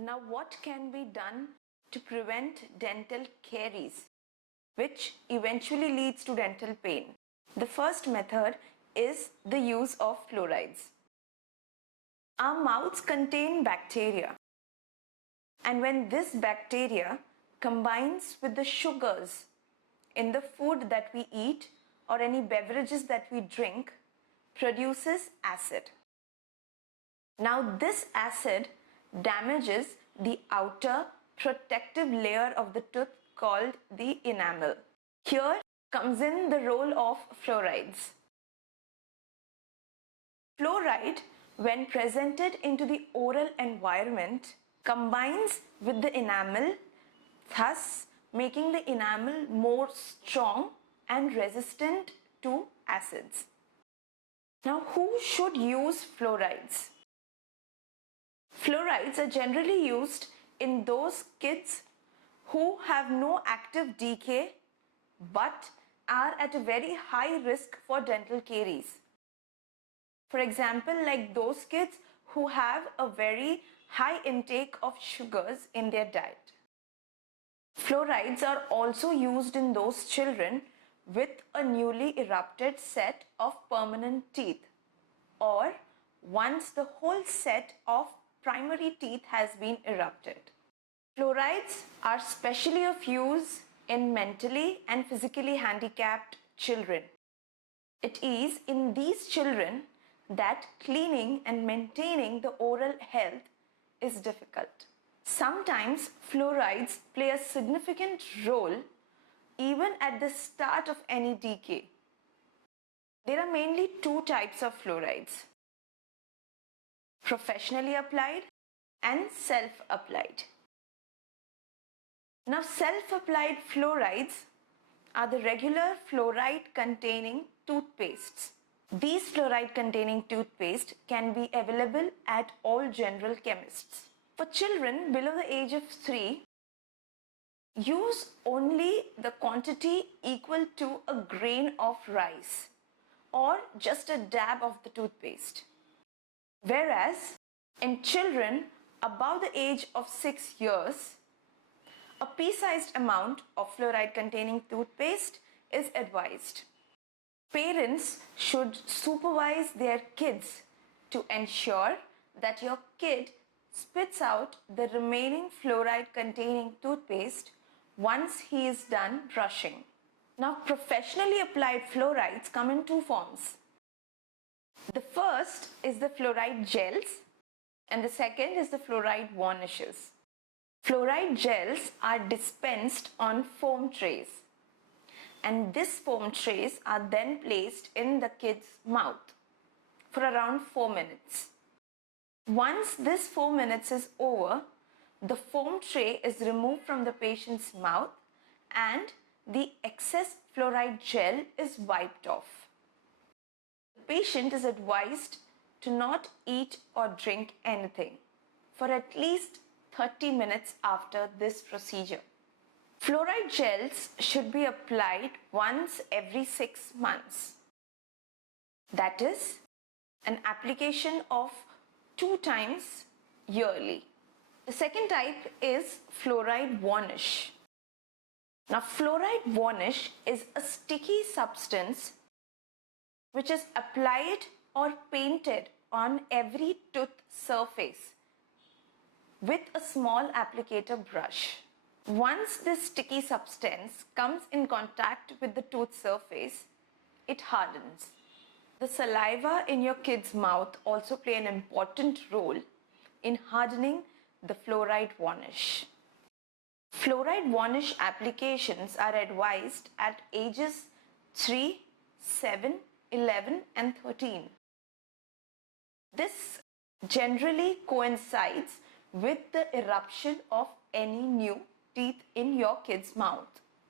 Now, what can be done to prevent dental caries, which eventually leads to dental pain? The first method is the use of fluorides. Our mouths contain bacteria, and when this bacteria combines with the sugars in the food that we eat or any beverages that we drink, produces acid. Now, this acid damages the outer protective layer of the tooth called the enamel. Here comes in the role of fluorides. Fluoride, when presented into the oral environment, combines with the enamel, thus making the enamel more strong and resistant to acids. Now, who should use fluorides? Fluorides are generally used in those kids who have no active decay but are at a very high risk for dental caries. For example, like those kids who have a very high intake of sugars in their diet. Fluorides are also used in those children with a newly erupted set of permanent teeth, or once the whole set of primary teeth has been erupted. Fluorides are specially of use in mentally and physically handicapped children. It is in these children that cleaning and maintaining the oral health is difficult. Sometimes fluorides play a significant role even at the start of any decay. There are mainly two types of fluorides: professionally applied and self-applied. Now, self-applied fluorides are the regular fluoride-containing toothpastes. These fluoride-containing toothpaste can be available at all general chemists. For children below the age of 3, use only the quantity equal to a grain of rice or just a dab of the toothpaste. Whereas in children above the age of 6 years, a pea-sized amount of fluoride-containing toothpaste is advised. Parents should supervise their kids to ensure that your kid spits out the remaining fluoride-containing toothpaste once he is done brushing. Now, professionally applied fluorides come in two forms. The first is the fluoride gels and the second is the fluoride varnishes. Fluoride gels are dispensed on foam trays, and these foam trays are then placed in the kid's mouth for around 4 minutes. Once this 4 minutes is over, the foam tray is removed from the patient's mouth and the excess fluoride gel is wiped off. The patient is advised to not eat or drink anything for at least 30 minutes after this procedure. Fluoride gels should be applied once every 6 months. That is, an application of 2 times yearly. The second type is fluoride varnish. Now, fluoride varnish is a sticky substance which is applied or painted on every tooth surface with a small applicator brush. Once this sticky substance comes in contact with the tooth surface, it hardens. The saliva in your kid's mouth also play an important role in hardening the fluoride varnish. Fluoride varnish applications are advised at ages 3, 7, 11 and 13. This generally coincides with the eruption of any new teeth in your kid's mouth.